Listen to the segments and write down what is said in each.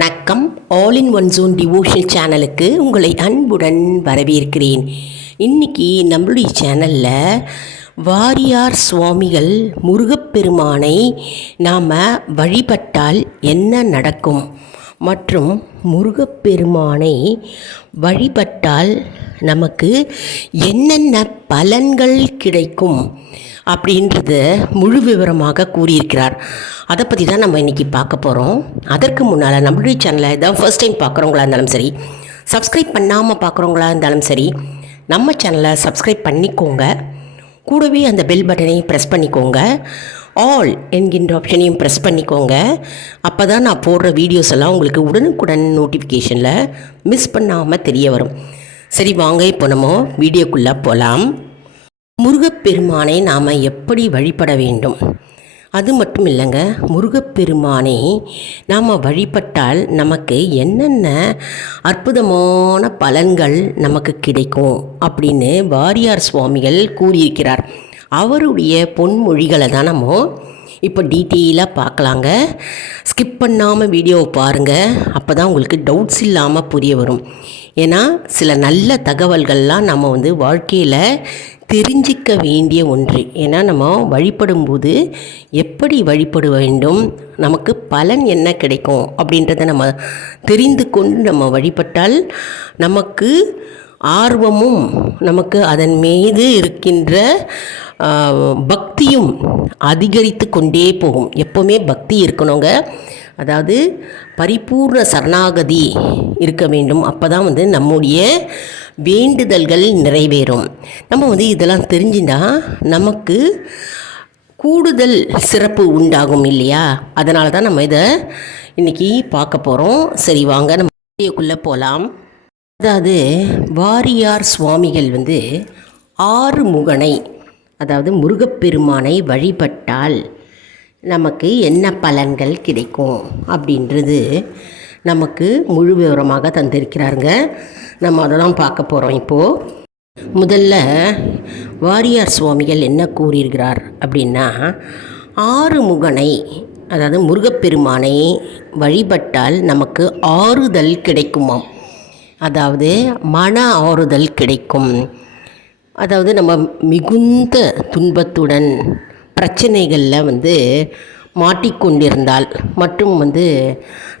வணக்கம். All in one zone devotion சேனலுக்கு உங்களை அன்புடன் வரவேற்கிறேன். இன்றைக்கி நம்மளுடைய சேனலில் வாரியார் சுவாமிகள் முருகப்பெருமானை நாம் வழிபட்டால் என்ன நடக்கும் மற்றும் முருகப்பெருமானை வழிபட்டால் நமக்கு என்னென்ன பலன்கள் கிடைக்கும் அப்படின்றத முழு விவரமாக கூறியிருக்கிறார். அதை பற்றி தான் நம்ம இன்றைக்கி பார்க்க போகிறோம். அதற்கு முன்னால் நம்மளுடைய சேனலை இதான் ஃபர்ஸ்ட் டைம் பார்க்குறவங்களா இருந்தாலும் சரி, சப்ஸ்கிரைப் பண்ணாமல் பார்க்குறவங்களா இருந்தாலும் சரி, நம்ம சேனலை சப்ஸ்கிரைப் பண்ணிக்கோங்க. கூடவே அந்த பெல் பட்டனையும் ப்ரெஸ் பண்ணிக்கோங்க. ஆல் என்கின்ற ஆப்ஷனையும் ப்ரெஸ் பண்ணிக்கோங்க. அப்போ தான் நான் போடுற வீடியோஸ் எல்லாம் உங்களுக்கு உடனுக்குடன் நோட்டிஃபிகேஷனில் மிஸ் பண்ணாமல் தெரிய வரும். சரி, வாங்க இப்போ நம்ம வீடியோக்குள்ளே போகலாம். முருகப்பெருமானை நாம் எப்படி வழிபட வேண்டும்? அது மட்டும் இல்லைங்க, முருகப்பெருமானை நாம் வழிபட்டால் நமக்கு என்னென்ன அற்புதமான பலன்கள் நமக்கு கிடைக்கும் அப்படின்னு வாரியார் சுவாமிகள் கூறியிருக்கிறார். அவருடைய பொன்மொழிகளை தான் நம்ம இப்போ டீட்டெயிலாக பார்க்கலாங்க. ஸ்கிப் பண்ணாமல் வீடியோவை பாருங்கள். அப்போ தான் உங்களுக்கு டவுட்ஸ் இல்லாமல் புரிய வரும். ஏன்னா சில நல்ல தகவல்கள்லாம் நம்ம வாழ்க்கையில் தெரிஞ்சிக்க வேண்டிய ஒன்று. ஏன்னா நம்ம வழிபடும்போது எப்படி வழிபட வேண்டும், நமக்கு பலன் என்ன கிடைக்கும் அப்படின்றத நம்ம தெரிந்து கொண்டு நம்ம வழிபட்டால் நமக்கு ஆர்வமும் நமக்கு அதன் மீது இருக்கின்ற பக்தியும் அதிகரித்து கொண்டே போகும். எப்போவுமே பக்தி இருக்கணுங்க. அதாவது பரிபூர்ண சரணாகதி இருக்க வேண்டும். அப்போ தான் நம்முடைய வேண்டுதல்கள் நிறைவேறும். நம்ம இதெல்லாம் தெரிஞ்சுட்டால் நமக்கு கூடுதல் சிறப்பு உண்டாகும் இல்லையா? அதனால தான் நம்ம இதை இன்றைக்கி பார்க்க போகிறோம். சரி, வாங்க நம்ம வீடியோக்குள்ளே போகலாம். அதாவது வாரியார் சுவாமிகள் ஆறுமுகனை, அதாவது முருகப்பெருமானை வழிபட்டால் நமக்கு என்ன பலன்கள் கிடைக்கும் அப்படின்றது நமக்கு முழு விவரமாக தந்திருக்கிறாருங்க. நம்ம அதை தான் பார்க்க போகிறோம். இப்போது முதல்ல வாரியார் சுவாமிகள் என்ன கூறியிருக்கிறார் அப்படின்னா, ஆறுமுகனை, அதாவது முருகப்பெருமானை வழிபட்டால் நமக்கு ஆறுதல் கிடைக்குமாம். அதாவது மன ஆறுதல் கிடைக்கும். அதாவது நம்ம மிகுந்த துன்பத்துடன் பிரச்சனைகளில் மாட்டிக்கொண்டிருந்தால் மற்றும்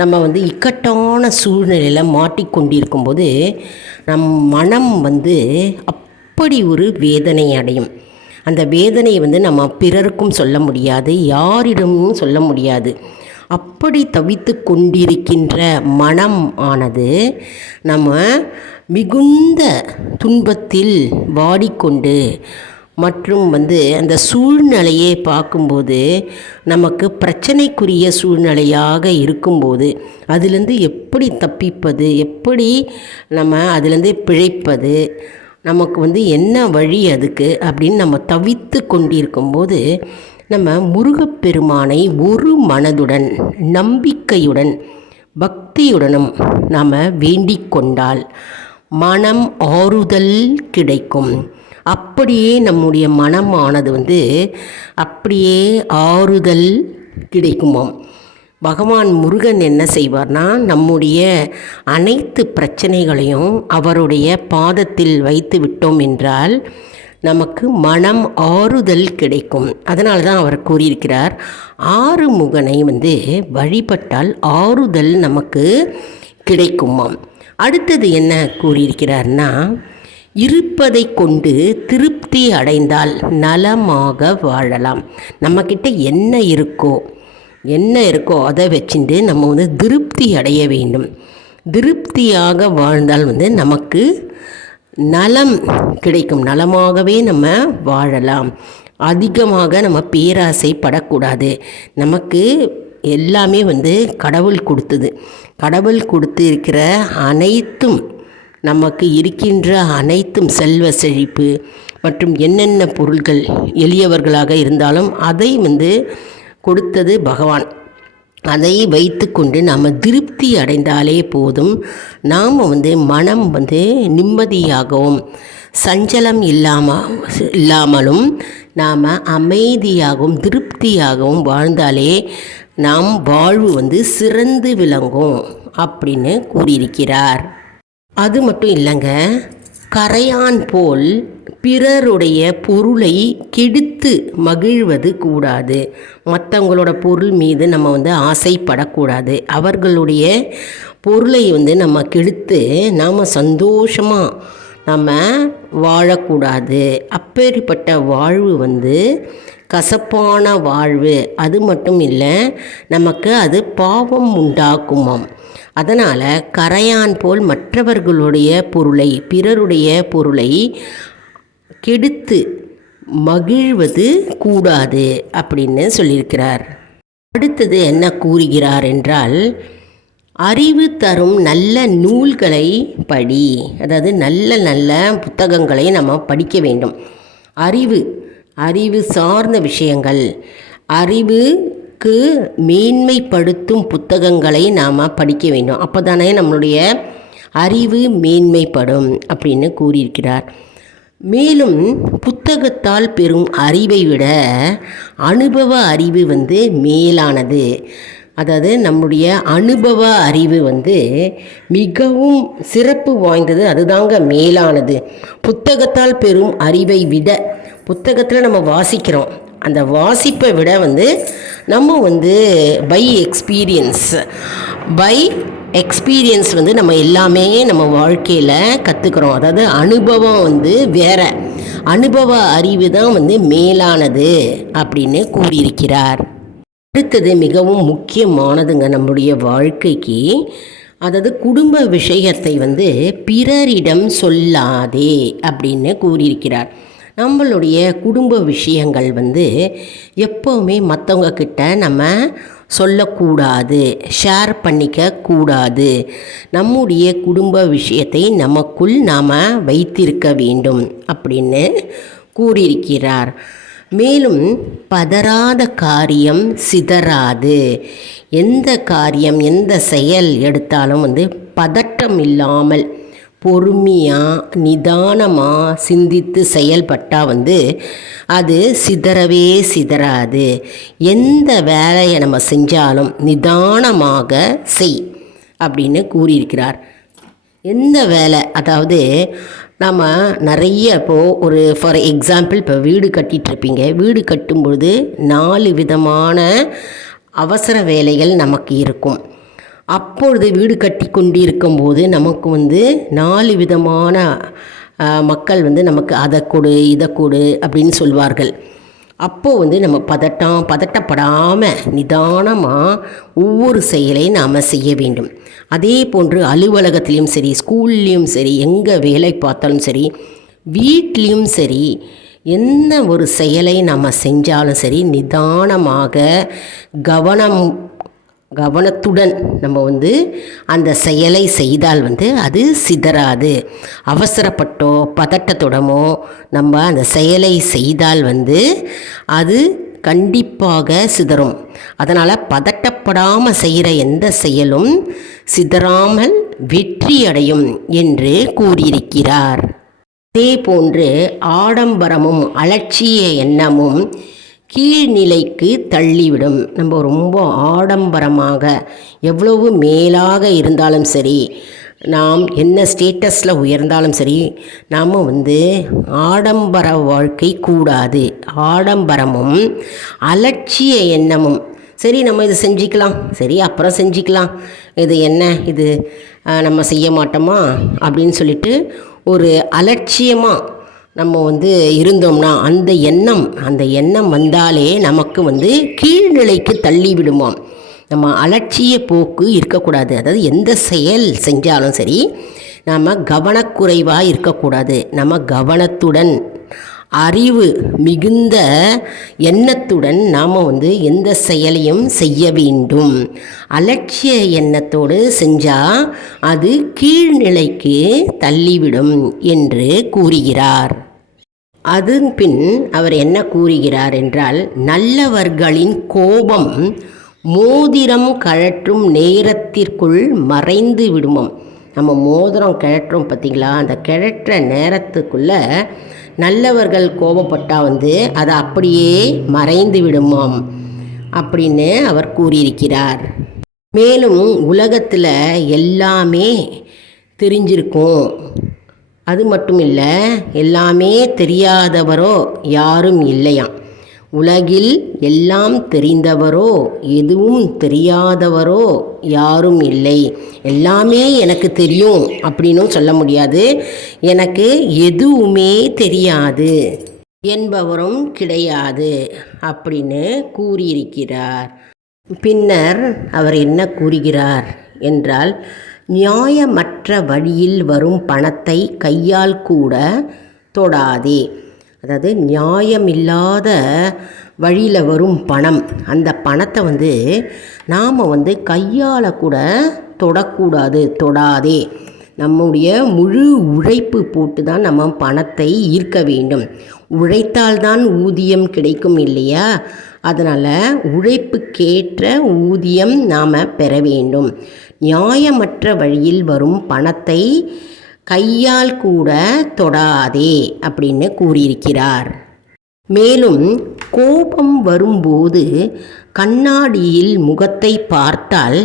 நம்ம இக்கட்டான சூழ்நிலையில் மாட்டிக்கொண்டிருக்கும்போது நம் மனம் அப்படி ஒரு வேதனை அடையும். அந்த வேதனையை நம்ம பிறருக்கும் சொல்ல முடியாது, யாரிடமும் சொல்ல முடியாது. அப்படி தவித்து கொண்டிருக்கின்ற மனம் ஆனது நம்ம மிகுந்த துன்பத்தில் வாடிக்கொண்டு மற்றும் அந்த சூழ்நிலையை பார்க்கும்போது நமக்கு பிரச்சனைக்குரிய சூழ்நிலையாக இருக்கும்போது அதிலேருந்து எப்படி தப்பிப்பது, எப்படி நம்ம அதிலேருந்து பிழைப்பது, நமக்கு என்ன வழி அதுக்கு அப்படின்னு நம்ம தவித்து கொண்டிருக்கும்போது நம்ம முருகப்பெருமானை ஒரு மனதுடன் நம்பிக்கையுடன் பக்தியுடனும் நாம் வேண்டிக் கொண்டால் மனம் ஆறுதல் கிடைக்கும். அப்படியே நம்முடைய மனமானது அப்படியே ஆறுதல் கிடைக்குமாம். பகவான் முருகன் என்ன செய்வார்னா, நம்முடைய அனைத்து பிரச்சனைகளையும் அவருடைய பாதத்தில் வைத்து விட்டோம் என்றால் நமக்கு மனம் ஆறுதல் கிடைக்கும். அதனால தான் அவர் கூறியிருக்கிறார், ஆறுமுகனை வழிபட்டால் ஆறுதல் நமக்கு கிடைக்குமாம். அடுத்தது என்ன கூறியிருக்கிறார்னா, இருப்பதை கொண்டு திருப்தி அடைந்தால் நலமாக வாழலாம். நம்மக்கிட்ட என்ன இருக்கோ அதை வச்சுட்டு நம்ம திருப்தி அடைய வேண்டும். திருப்தியாக வாழ்ந்தால் நமக்கு நலம் கிடைக்கும். நலமாகவே நம்ம வாழலாம். அதிகமாக நம்ம பேராசைப்படக்கூடாது. நமக்கு எல்லாமே கடவுள் கொடுத்தது. கடவுள் கொடுத்து இருக்கிற அனைத்தும், நமக்கு இருக்கின்ற அனைத்தும் செல்வ செழிப்பு மற்றும் என்னென்ன பொருள்கள் எளியவர்களாக இருந்தாலும் அதை கொடுத்தது பகவான். அதை வைத்து கொண்டு நாம் திருப்தி அடைந்தாலே போதும். நாம் மனம் நிம்மதியாகவும் சஞ்சலம் இல்லாமலும் நாம் அமைதியாகவும் திருப்தியாகவும் வாழ்ந்தாலே நம் வாழ்வு வந்து சிறந்து விளங்கும் அப்படின்னு கூறியிருக்கிறார். அது மட்டும் இல்லைங்க, கரையான் போல் பிறருடைய பொருளை கெடுத்து மகிழ்வது கூடாது. மற்றவங்களோட பொருள் மீது நம்ம வந்து ஆசைப்படக்கூடாது. அவர்களுடைய பொருளை வந்து நம்ம கெடுத்து நாம் சந்தோஷமாக நம்ம வாழக்கூடாது. அப்பேற்பட்ட வாழ்வு வந்து கசப்பான வாழ்வு. அது மட்டும் இல்லை, நமக்கு அது பாவம் உண்டாக்குமாம். அதனால் கரையான் போல் மற்றவர்களுடைய பொருளை, பிறருடைய பொருளை கெடுத்து மகிழ்வது கூடாது அப்படின்னு சொல்லியிருக்கிறார். அடுத்தது என்ன கூறுகிறார் என்றால், அறிவு தரும் நல்ல நூல்களை படி. அதாவது நல்ல நல்ல புத்தகங்களை நம்ம படிக்க வேண்டும். அறிவு சார்ந்த விஷயங்கள், அறிவுக்கு மேன்மைப்படுத்தும் புத்தகங்களை நாம் படிக்க வேண்டும். அப்போ தானே நம்மளுடைய அறிவு மேன்மைப்படும் அப்படின்னு கூறியிருக்கிறார். மேலும் புத்தகத்தால் பெறும் அறிவை விட அனுபவ அறிவு வந்து மேலானது. அதாவது நம்முடைய அனுபவ அறிவு வந்து மிகவும் சிறப்பு வாய்ந்தது, அதுதாங்க மேலானது. புத்தகத்தால் பெறும் அறிவை விட, புத்தகத்தில் நம்ம வாசிக்கிறோம், அந்த வாசிப்பை விட வந்து நம்ம வந்து பை எக்ஸ்பீரியன்ஸ் வந்து நம்ம எல்லாமே நம்ம வாழ்க்கையில் கற்றுக்குறோம். அதாவது அனுபவம் வந்து வேற, அனுபவ அறிவு தான் வந்து மேலானது அப்படின்னு கூறியிருக்கிறார். அடுத்தது மிகவும் முக்கியமானதுங்க நம்முடைய வாழ்க்கைக்கு. அதாவது குடும்ப விஷயத்தை வந்து பிறரிடம் சொல்லாதே அப்படின்னு கூறியிருக்கிறார். நம்மளுடைய குடும்ப விஷயங்கள் வந்து எப்போவுமே மற்றவங்க கிட்ட நம்ம சொல்லக்கூடாது, ஷேர் பண்ணிக்க கூடாது. நம்முடைய குடும்ப விஷயத்தை நமக்குள் நாம் வைத்திருக்க வேண்டும் அப்படின்னு கூறியிருக்கிறார். மேலும் பதறாத காரியம் சிதறாது. எந்த காரியம், எந்த செயல் எடுத்தாலும் வந்து பதட்டம் இல்லாமல் பொறுமையாக நிதானமாக சிந்தித்து செயல்பட்டால் வந்து அது சிதறவே சிதறாது. எந்த வேலையை நம்ம செஞ்சாலும் நிதானமாக செய் அப்படின்னு கூறியிருக்கிறார். எந்த வேலை, அதாவது நம்ம நிறைய இப்போது ஃபார் எக்ஸாம்பிள் இப்போ வீடு கட்டிகிட்ருப்பீங்க. வீடு கட்டும்பொழுது 4 விதமான அவசர வேலைகள் நமக்கு இருக்கும். அப்பொழுது வீடு கட்டி கொண்டு இருக்கும்போது நமக்கு வந்து 4 விதமான மக்கள் வந்து நமக்கு அதை கொடு இதை கொடு அப்படின்னு சொல்வார்கள். அப்போது வந்து நம்ம பதட்டப்படாமல் நிதானமாக ஒவ்வொரு செயலையும் நாம் செய்ய வேண்டும். அதே போன்று அலுவலகத்திலையும் சரி, ஸ்கூல்லேயும் சரி, எங்கே வேலை பார்த்தாலும் சரி, வீட்லேயும் சரி, எந்த ஒரு செயலை நம்ம செஞ்சாலும் சரி நிதானமாக கவனத்துடன் நம்ம வந்து அந்த செயலை செய்தால் வந்து அது சிதறாது. அவசரப்பட்டோ பதட்டத்துடமோ நம்ம அந்த செயலை செய்தால் வந்து அது கண்டிப்பாக சிதறும். அதனால் பதட்டப்படாமல் செய்கிற எந்த செயலும் சிதறாமல் வெற்றியடையும் என்று கூறியிருக்கிறார். அதே போன்று ஆடம்பரமும் அலட்சிய எண்ணமும் கீழ்நிலைக்கு தள்ளிவிடும். நம்ம ரொம்ப ஆடம்பரமாக எவ்வளவு மேலாக இருந்தாலும் சரி, நாம் என்ன ஸ்டேட்டஸில் உயர்ந்தாலும் சரி, நாம் வந்து ஆடம்பர வாழ்க்கை கூடாது. ஆடம்பரமும் அலட்சிய எண்ணமும், சரி நம்ம இது செஞ்சுக்கலாம், சரி அப்புறம் செஞ்சுக்கலாம், இது என்ன இது நம்ம செய்ய மாட்டோமா அப்படின்னு சொல்லிட்டு ஒரு அலட்சியமாக நம்ம வந்து இருந்தோம்னா அந்த எண்ணம் வந்தாலே நமக்கு வந்து கீழ்நிலைக்கு தள்ளி விடுமாம். நம்ம அலட்சிய போக்கு இருக்கக்கூடாது. அதாவது எந்த செயல் செஞ்சாலும் சரி நம்ம கவனக்குறைவாக இருக்கக்கூடாது. நம்ம கவனத்துடன் அறிவு மிகுந்த எண்ணத்துடன் நாம் வந்து எந்த செயலையும் செய்ய வேண்டும். அலட்சிய எண்ணத்தோடு செஞ்சால் அது கீழ்நிலைக்கு தள்ளிவிடும் என்று கூறுகிறார். அதன் பின் அவர் என்ன கூறுகிறார் என்றால், நல்லவர்களின் கோபம் மோதிரம் கழற்றும் நேரத்திற்குள் மறைந்து விடுமாம். நம்ம மோதிரம் கிழட்டுறோம் பார்த்திங்களா, அந்த கிழற்ற நேரத்துக்குள்ளே நல்லவர்கள் கோபப்பட்டால் வந்து அதை அப்படியே மறைந்து விடுமாம். அப்படின்னு அவர் கூறியிருக்கிறார். மேலும் உலகத்தில் எல்லாமே தெரிஞ்சிருக்கும், அது மட்டும் இல்லை, எல்லாமே தெரியாதவரோ யாரும் இல்லையாம். உலகில் எல்லாம் தெரிந்தவரோ எதுவும் தெரியாதவரோ யாரும் இல்லை. எல்லாமே எனக்கு தெரியும் அப்படின்னும் சொல்ல முடியாது, எனக்கு எதுவுமே தெரியாது என்பவரும் கிடையாது அப்படின்னு கூறியிருக்கிறார். பின்னர் அவர் என்ன கூறுகிறார் என்றால், நியாயமற்ற வழியில் வரும் பணத்தை கையால் கூட தொடாதே. அதாவது நியாயமில்லாத வழியில் வரும் பணம், அந்த பணத்தை நாம் கையால் கூட தொடக்கூடாது, தொடாதே. நம்முடைய முழு உழைப்பு போட்டு தான் நம்ம பணத்தை ஈர்க்க வேண்டும். உழைத்தால்தான் ஊதியம் கிடைக்கும் இல்லையா? அதனால் உழைப்புக்கேற்ற ஊதியம் நாம் பெற வேண்டும். நியாயமற்ற வழியில் வரும் பணத்தை கையால் கூட தொடாதே அப்படின்னு கூறியிருக்கிறார். மேலும் கோபம் வரும்போது கண்ணாடியில் முகத்தை பார்த்தால்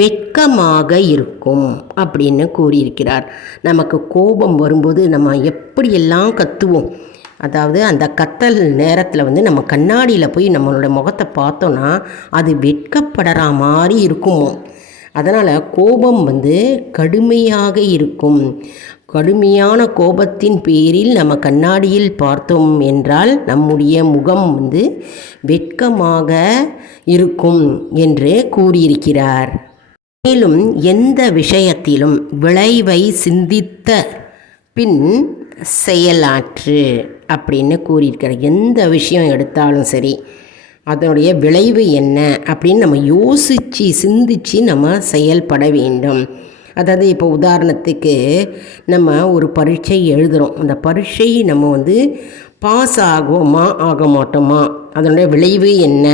வெட்கமாக இருக்கும் அப்படின்னு கூறியிருக்கிறார். நமக்கு கோபம் வரும்போது நம்ம எப்படியெல்லாம் கத்துவோம். அதாவது அந்த கத்தல் நேரத்தில் நம்ம கண்ணாடியில் போய் நம்மளோட முகத்தை பார்த்தோன்னா அது வெட்கப்படுற மாதிரி இருக்குமோ. அதனால் கோபம் கடுமையாக இருக்கும். கடுமையான கோபத்தின் பேரில் நம்ம கண்ணாடியில் பார்த்தோம் என்றால் நம்முடைய முகம் வெட்கமாக இருக்கும் என்று கூறியிருக்கிறார். மேலும் எந்த விஷயத்திலும் விளைவை சிந்தித்த பின் செயலாற்று அப்படின்னு கூறியிருக்கிறார். எந்த விஷயம் எடுத்தாலும் சரி, அதனுடைய விளைவு என்ன அப்படின்னு நம்ம யோசித்து சிந்தித்து நம்ம செயல்பட வேண்டும். அதாவது இப்போ உதாரணத்துக்கு நம்ம ஒரு பரீட்சை எழுதுகிறோம். அந்த பரீட்சை நம்ம பாஸ் ஆகுவோமா ஆக மாட்டோமா, அதனுடைய விளைவு என்ன,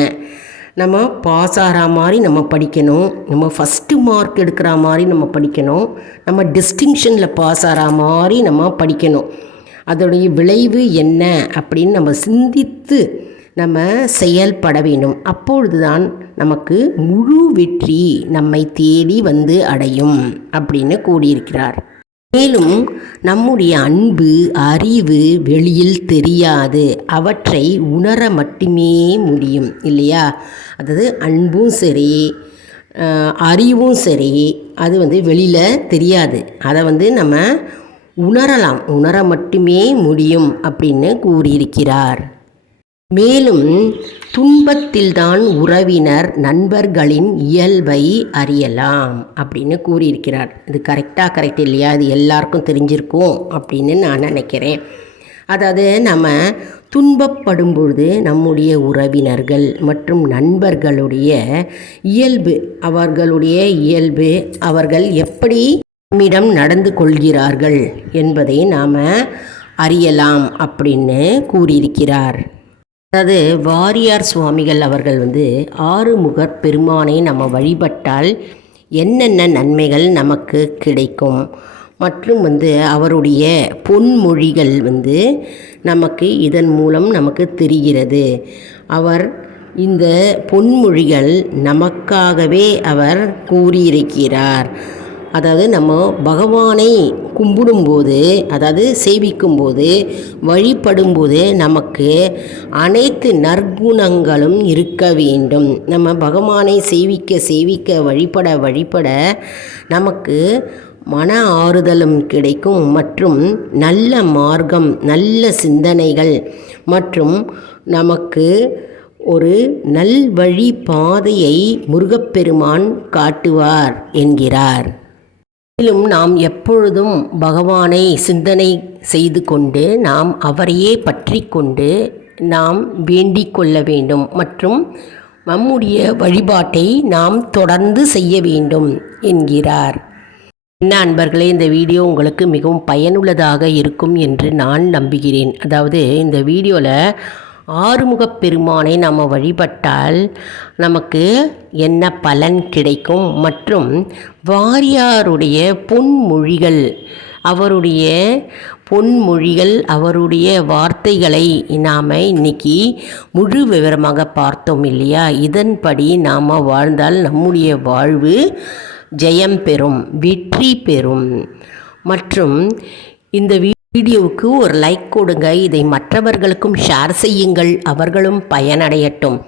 நம்ம பாஸ் ஆகிற மாதிரி நம்ம படிக்கணும், நம்ம ஃபஸ்ட்டு மார்க் எடுக்கிற மாதிரி நம்ம படிக்கணும், நம்ம டிஸ்டிங்ஷனில் பாஸ் ஆகிற மாதிரி நம்ம படிக்கணும். அதோடைய விளைவு என்ன அப்படின்னு நம்ம சிந்தித்து நம்ம செயல்பட வேண்டும். அப்பொழுது தான் நமக்கு முழு வெற்றி நம்மை தேடி அடையும் அப்படின்னு கூறியிருக்கிறார். மேலும் நம்முடைய அன்பு, அறிவு வெளியில் தெரியாது, அவற்றை உணர மட்டுமே முடியும் இல்லையா? அதாவது அன்பும் சரி, அறிவும் சரி, அது வெளியில் தெரியாது. அதை நம்ம உணரலாம், உணர மட்டுமே முடியும் அப்படின்னு கூறியிருக்கிறார். மேலும் துன்பத்தில்தான் உறவினர் நண்பர்களின் இயல்பை அறியலாம் அப்படின்னு கூறியிருக்கிறார். இது கரெக்ட் இல்லையா? இது எல்லாருக்கும் தெரிஞ்சிருக்கும் அப்படின்னு நான் நினைக்கிறேன். அதாவது நம்ம துன்பப்படும் பொழுது நம்முடைய உறவினர்கள் மற்றும் நண்பர்களுடைய இயல்பு, அவர்கள் எப்படி நம்மிடம் நடந்து கொள்கிறார்கள் என்பதை நாம் அறியலாம் அப்படின்னு கூறியிருக்கிறார். அதாவது வாரியார் சுவாமிகள் அவர்கள் ஆறுமுகப் பெருமானை நம்ம வழிபட்டால் என்னென்ன நன்மைகள் நமக்கு கிடைக்கும் மற்றும் அவருடைய பொன்மொழிகள் நமக்கு இதன் மூலம் நமக்கு தெரிகிறது. அவர் இந்த பொன்மொழிகள் நமக்காகவே அவர் கூறியிருக்கிறார். அதாவது நம்ம பகவானை கும்பிடும்போது, அதாவது சேவிக்கும்போது, வழிபடும்போது நமக்கு அனைத்து நற்குணங்களும் இருக்க வேண்டும். நம்ம பகவானை சேவிக்க வழிபட நமக்கு மன ஆறுதலும் கிடைக்கும் மற்றும் நல்ல மார்க்கம், நல்ல சிந்தனைகள் மற்றும் நமக்கு ஒரு நல்வழி பாதையை முருகப்பெருமான் காட்டுவார் என்கிறார். மேலும் நாம் எப்பொழுதும் பகவானை சிந்தனை செய்து கொண்டு நாம் அவரையே பற்றி கொண்டு நாம் வேண்டிக் கொள்ள வேண்டும் மற்றும் நம்முடைய வழிபாட்டை நாம் தொடர்ந்து செய்ய வேண்டும் என்கிறார். என்ன அன்பர்களே, இந்த வீடியோ உங்களுக்கு மிகவும் பயனுள்ளதாக இருக்கும் என்று நான் நம்புகிறேன். அதாவது இந்த வீடியோவில் ஆறுமுகப் பெருமானை நாம் வழிபட்டால் நமக்கு என்ன பலன் கிடைக்கும் மற்றும் வாரியாருடைய பொன்மொழிகள் அவருடைய பொன்மொழிகள், அவருடைய வார்த்தைகளை நாம் இன்னைக்கு முழு விவரமாக பார்த்தோம் இல்லையா? இதன்படி நாம் வாழ்ந்தால் நம்முடைய வாழ்வு ஜெயம் பெறும், வெற்றி பெறும். மற்றும் இந்த வீடியோவுக்கு ஒரு லைக் கொடுங்க. இதை மற்றவர்களுக்கும் ஷேர் செய்யுங்கள், அவர்களும் பயனடையட்டும்.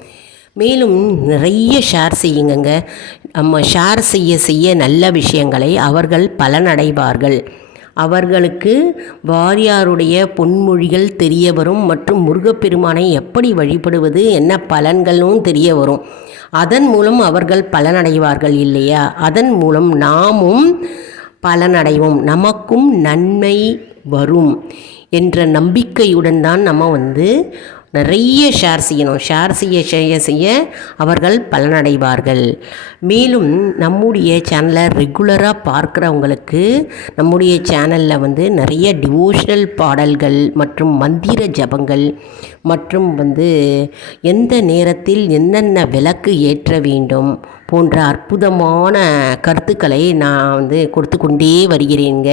மேலும் நிறைய ஷேர் செய்யுங்க. நம்ம ஷேர் செய்ய செய்ய நல்ல விஷயங்களை அவர்கள் பலனடைவார்கள். அவர்களுக்கு வாரியாருடைய பொன்மொழிகள் தெரிய வரும் மற்றும் முருகப்பெருமானை எப்படி வழிபடுவது, என்ன பலன்களும் தெரிய வரும். அதன் மூலம் அவர்கள் பலனடைவார்கள் இல்லையா? அதன் மூலம் நாமும் பலனடைவோம், நமக்கும் நன்மை வரும் என்ற நம்பிக்கையுடன் தான் நம்ம நிறைய ஷேர் செய்யணும். ஷேர் செய்ய செய்ய அவர்கள் பலனடைவார்கள். மேலும் நம்முடைய சேனலை ரெகுலராக பார்க்குறவங்களுக்கு நம்முடைய சேனலில் நிறைய டிவோஷனல் பாடல்கள் மற்றும் மந்திர ஜபங்கள் மற்றும் எந்த நேரத்தில் என்னென்ன விளக்கு ஏற்ற வேண்டும் போன்ற அற்புதமான கருத்துக்களை நான் கொடுத்து கொண்டே வருகிறேங்க.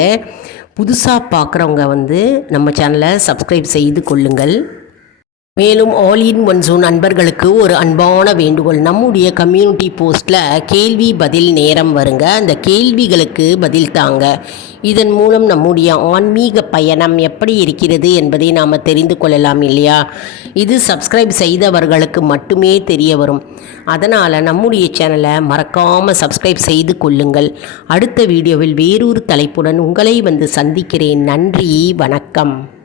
புதுசாக பார்க்குறவங்க நம்ம சேனலை சப்ஸ்கிரைப் செய்து கொள்ளுங்கள். மேலும் ஆல் இன் ஒன் ஜோன் நண்பர்களுக்கு ஒரு அன்பான வேண்டுகோள். நம்முடைய கம்யூனிட்டி போஸ்ட்டில் கேள்வி பதில் நேரம் வருங்க. அந்த கேள்விகளுக்கு பதில் தாங்க. இதன் மூலம் நம்முடைய ஆன்மீக பயணம் எப்படி இருக்கிறது என்பதை நாம் தெரிந்து கொள்ளலாம் இல்லையா? இது சப்ஸ்கிரைப் செய்தவர்களுக்கு மட்டுமே தெரிய வரும். அதனால் நம்முடைய சேனலை மறக்காமல் சப்ஸ்கிரைப் செய்து கொள்ளுங்கள். அடுத்த வீடியோவில் வேறொரு தலைப்புடன் உங்களை சந்திக்கிறேன். நன்றி, வணக்கம்.